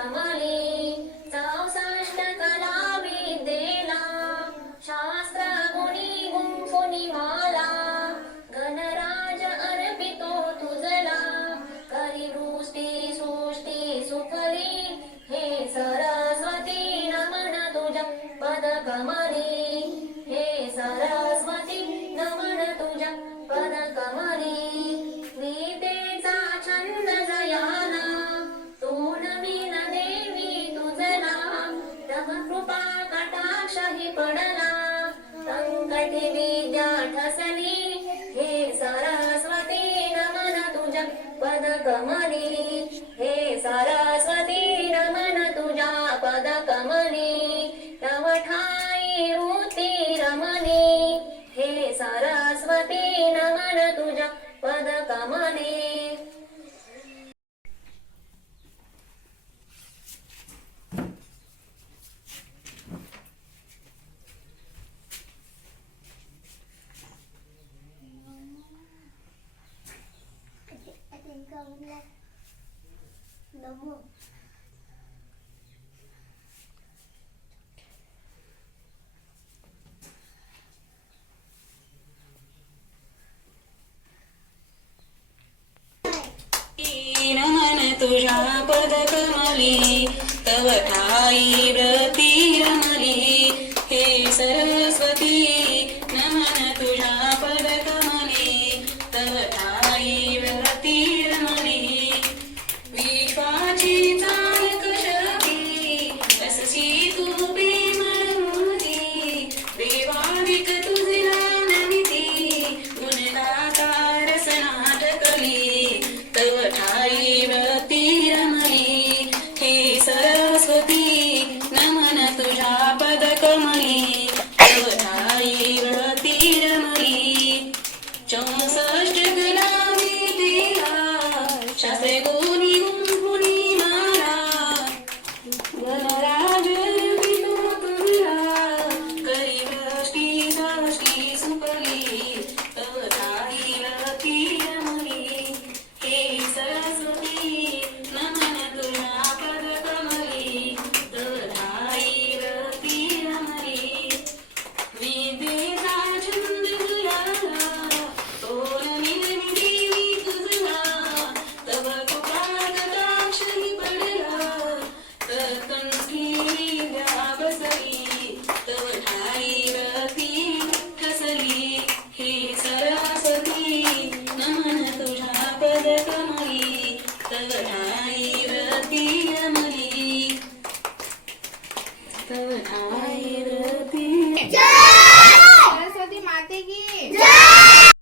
money. पडला. संकटी विद्या ठसली. हे सरस्वती नमन तुझ्या पद कमली हे सरस्वती नमन तुझ्या पद कमली तव ठाई ऋती रमणी. हे सरस्वती नमन तुझ्या पद कमली तुझ्या पद कमली तव ठाई व्रती रमली. हे सरस्वती सरस्वती माते की